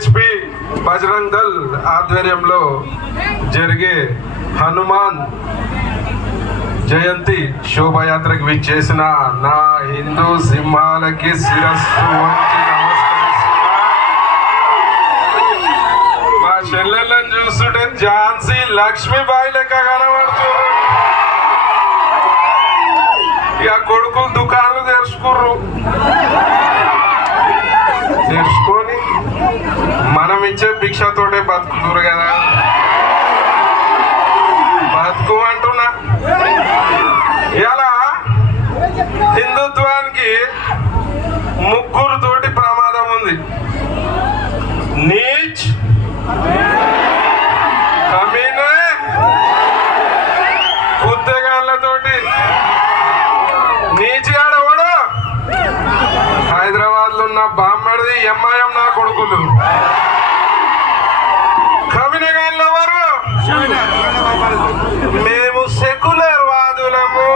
VHP Bajrang Dal ఆధ్వర్యంలో జరిగే హనుమాన్ జయంతి శోభాయాత్రకు విచ్చేసిన నా హిందూ సింహాలకి శిరస్సు వంచి నమస్కరిస్తున్నా. మా చెల్లెళ్ళని చూస్తుంటే ఝాన్సీ లక్ష్మీబాయి లెక్క కనబడుతున్నారు. ఇక కొడుకులు దుకాణాలు తెరుచుకొని మనం ఇచ్చే భిక్షతోటే బతుకుతురు కదా. బతుకు అంటున్నా. ఇలా హిందుత్వానికి ముగ్గురుతోటి ప్రమాదం ఉంది. నీచ్, కమీనే, కుత్తెగాళ్ళతోటి. నీచిగాడ కూడా హైదరాబాద్ లో ఉన్న బామ్మడిది ఎంఐఎం నా కొడుకులు. కమినగాళ్ళు ఎవరు? మేము సెక్యులర్ వాదులము.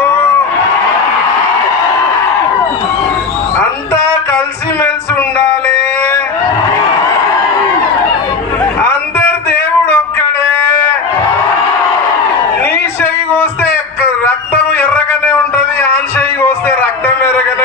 అంతా కలిసిమెలిసి ఉండాలి. అందరు దేవుడు ఒక్కడే. నీ చెయ్యి కోస్తే రక్తం ఎర్రగానే ఉంటది, ఆన్ చెయ్యి కోస్తే రక్తం ఎర్రగానే